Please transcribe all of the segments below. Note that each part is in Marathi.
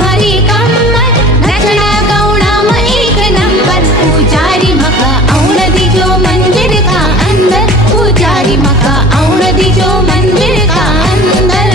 भारी कम्मर नचना गाउना में एक नंबर पुजारी मका औन दीजो मंदिर का अंदर पुजारी मका औन दीजो मंदिर का अंदर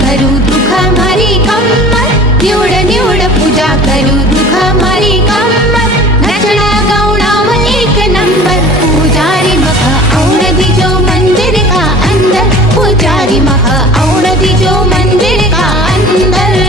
करू दुख मारी कम्मर निवड निवड पूजा करू दुख मारी कम्मर नचना गाउना में एक नंबर पुजारी मका औन दीजो मंदिर का अंदर पुजारी मका औन दीजो मंदिर का अंदर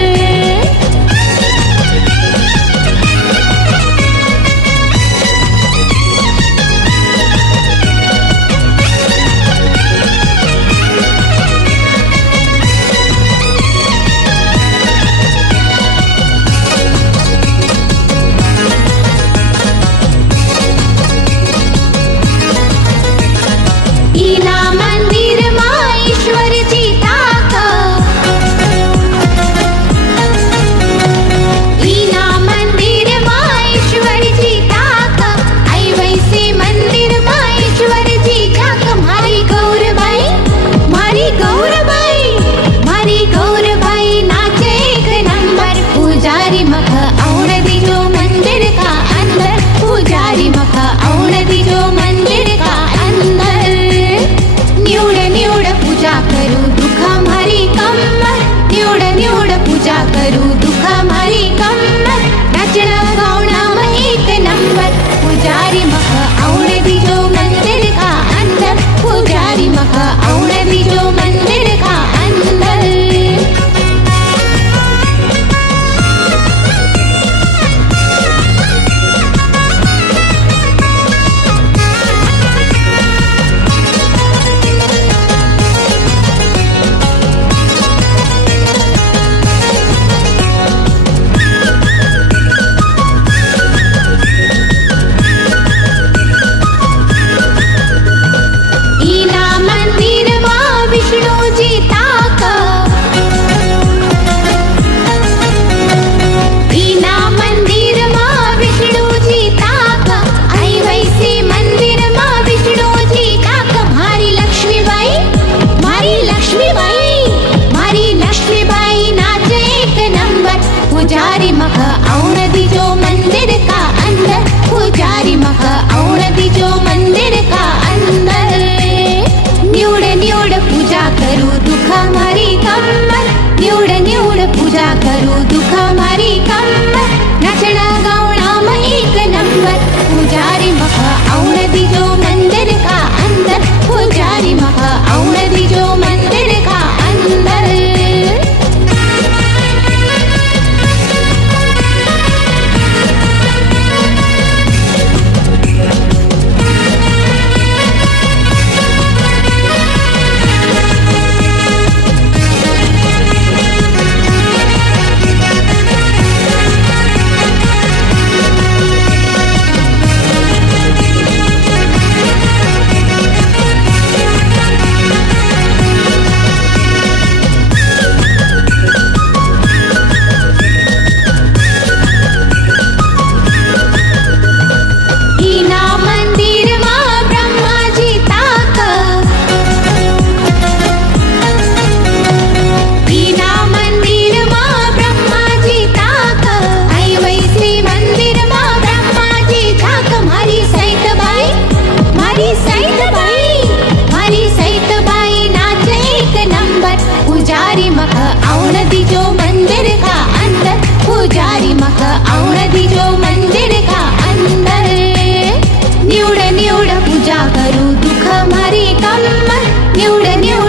करू दुख मारी कम्मर नचना गाउना में एक नंबर पुजारी मका औन दीजो मंदिर का अंदर पुजारी मका औन दीजो मंदिर का अंदर पुजारी मका औन दीजो मंदिर का अंदर पुजारी मका औन दीजो मंदिर का अंदर निवड निवड पूजा करू दुख मारी कम्मर निवड निवड पूजा करू दुख मारी कम्मर नचना गाउना में एक नंबर पुजारी मका औन दीजो मंदिर का अंदर पुजारी मका औन दीजो मंदिर का अंदर निवड निवड